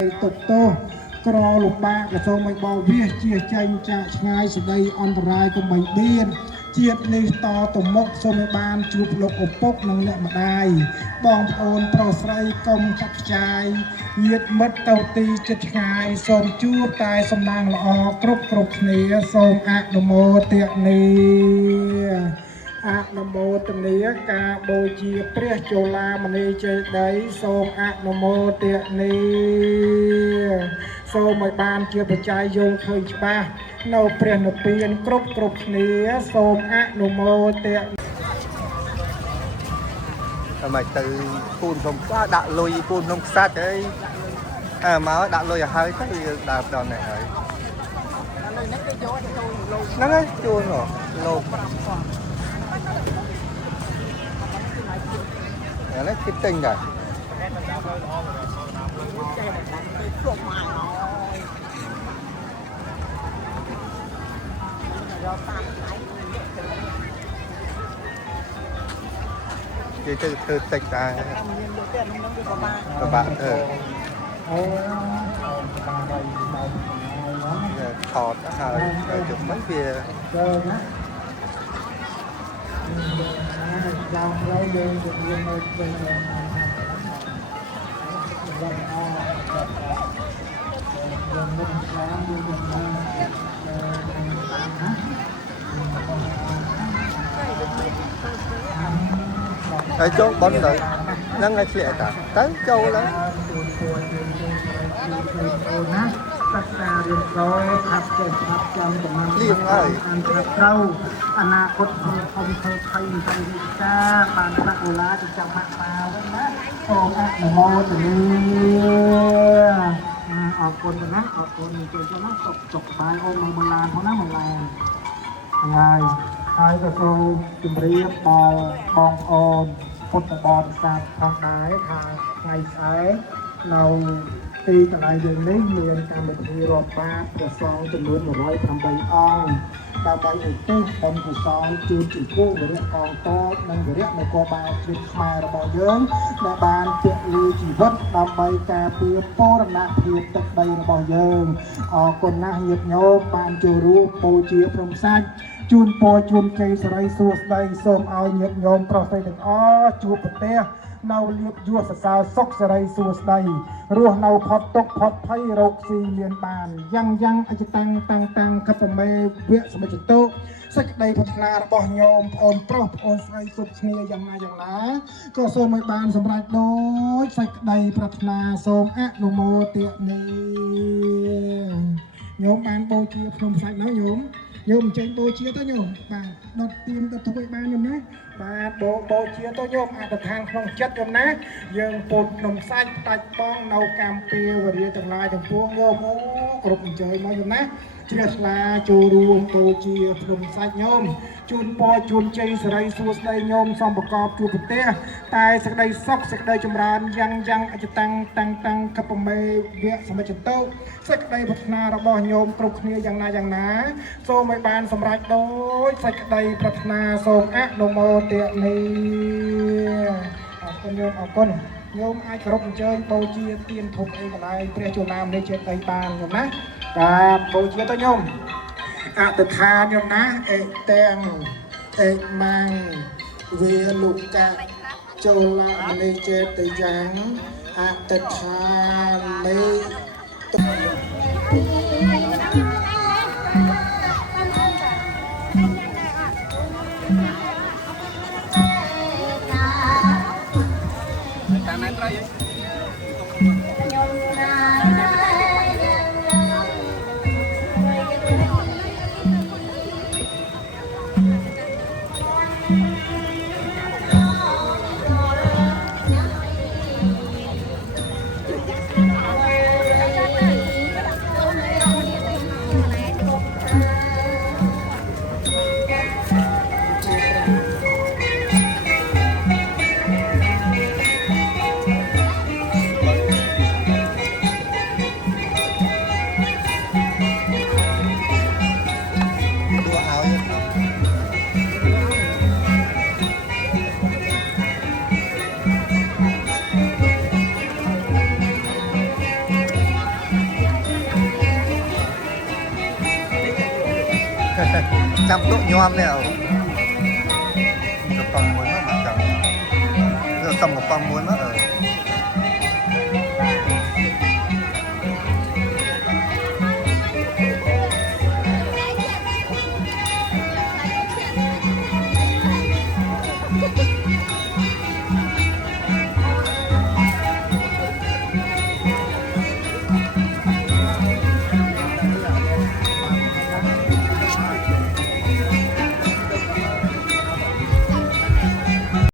តុកតោក្រលំបាកក៏សូមឲ្យបោវាជាចេញចាក់ឆ្ងាយសេចក្តីអន្តរាយកុំបីបៀនជាតិនេះតទៅមុខសូមឲ្យបានជួបលោកឪពុកនិងអ្នកម្ដាយបងប្អូនប្រុសស្រីកុំចាត់ខ្ចាយញាតិមិត្តទៅទីចិត្តឆ្ងាយសូមជួបតែសំណាងល្អគ្រប់គ្នាសូមអនុមោទនាអនុមោទនាការបូជាព្រះជូឡាមនីចេតិយសូមអនុមោទនាសូមឲ្យបានជាបច្ច័យយល់ឃើញច្បាស់នៅព្រះនិព្វានគ្រប់គ្នាសូមអនុមោទនាតែទៅពូនខ្ញុំក៏ដាក់លុយពូនខ្ញុំខ្សាច់អីមកដាក់លុយឲ្យហើយទៅយើងដើរដល់នេះហើយហ្នឹងហើយជួនលោកអានេះគិតទិញដែរគេទៅធ្វើតិចដែរប្របាក់ថតហើយជុំមិនវាយ៉ាងไรយើងទៅមាននៅពេលហ្នឹងហើយចូលបនទៅហ្នឹងឲ្យធ្លាក់តាទៅចូលឡើងណាសិក្សារៀនសូត្រខាត់ចេះខាត់ចាំប្រមាណលៀងហើយអានត្រូវអនាគតធំធ្វើថៃវិសាបានប្រាក់ដុល្លារទៅចាំម៉ាក់ប៉ាវិញណាសូមអនុមោទនាអរគុណណាអរគុណជួយទៅណាសុខបាយអូនមកឡានផងណាមកឡានហើយក៏សូមជម្រាបដល់បងប្អូនពុទ្ធបរិស័ទផងដែរថាថ្ងៃស្អែកនៅទីកន្លែងយើងនេះមានកម្មវិធីរាប់បាតព្រះសង្ឃចំនួន108អង្គដើម្បីឧទ្ទិសបុណ្យកុសលជូនចំពោះវីរៈកងទ័ពនិងវីរៈនគរបាលជាតិខ្មែររបស់យើងដែលបានពលីជីវិតដើម្បីការពារបូរណភាពទឹកដីរបស់យើងអរគុណណាស់ញាតិញោមបានចូលរួមបូជាព្រំសាច់ជូនពរជូនជ័យសិរីសួស្តីសូមឲ្យញាតិញោមប្រុសស្រីទាំងអស់ជួបប្រទេសនៅលៀបយួរសរសើរសុខសិរីសួស្តីរស់នៅផុតទុក្ខផុតភ័យរោគស៊ីមានបានយ៉ាងអចិតាំងតាំងខពមេវៈសមិចតុសេចក្តីប្រាថ្នារបស់ញោមប្អូនប្រុសប្អូនស្រីគ្រប់គ្នាយ៉ាងណាក៏សូមឲ្យបានសម្រេចដូចសេចក្តីប្រាថ្នាសូមអនុមោទនាញោមបានបូជាភ្នំសាច់ណាញោមចេញបូជាទៅញោមបាទដុតទៀនទៅធ្វើឲ្យបានញោមណាបាទបូជាទៅញោមអធិដ្ឋានក្នុងចិត្តញោមណាយើងពុទ្ធនំសាច់ផ្ដាច់បងនៅកម្ពុជាវរិយទាំងឡាយទាំងពួងញោមគ្រប់អញ្ជើញមកញោមណាជ្រះថ្លាចូលរួមបូជាភ្នំសាច់ញោមជូនពរជូនជ័យសិរីសួស្តីញោមសំប្រកបជួបប្រទេសតែសេចក្តីសុខសេចក្តីចម្រើនយ៉ាងអចិតាំងតាំងខពមេវៈសមិចតុសេចក្តីប្រាថ្នារបស់ញោមគ្រប់គ្នាយ៉ាងណាសូមឲ្យបានសម្រេចដូចសេចក្តីប្រាថ្នាសូមអនុមោទនាអរគុណញោមអរគុណញោមអាចគោរពអញ្ជើញបូជាទានធំអីកន្លែងព្រះជូឡាមនេះចេតីបានញោមណាបាទបូជាទៅញោមអធិដ្ឋានញោមណាអេទាំងអេម៉ាំងវាលោកកាជូឡាមនេះចេតយ៉ាងអធិដ្ឋាននេះ ចាំទុកញោមនេះទៅប៉ងមួយមកចាំទៅសុំមកប៉ងមួយមក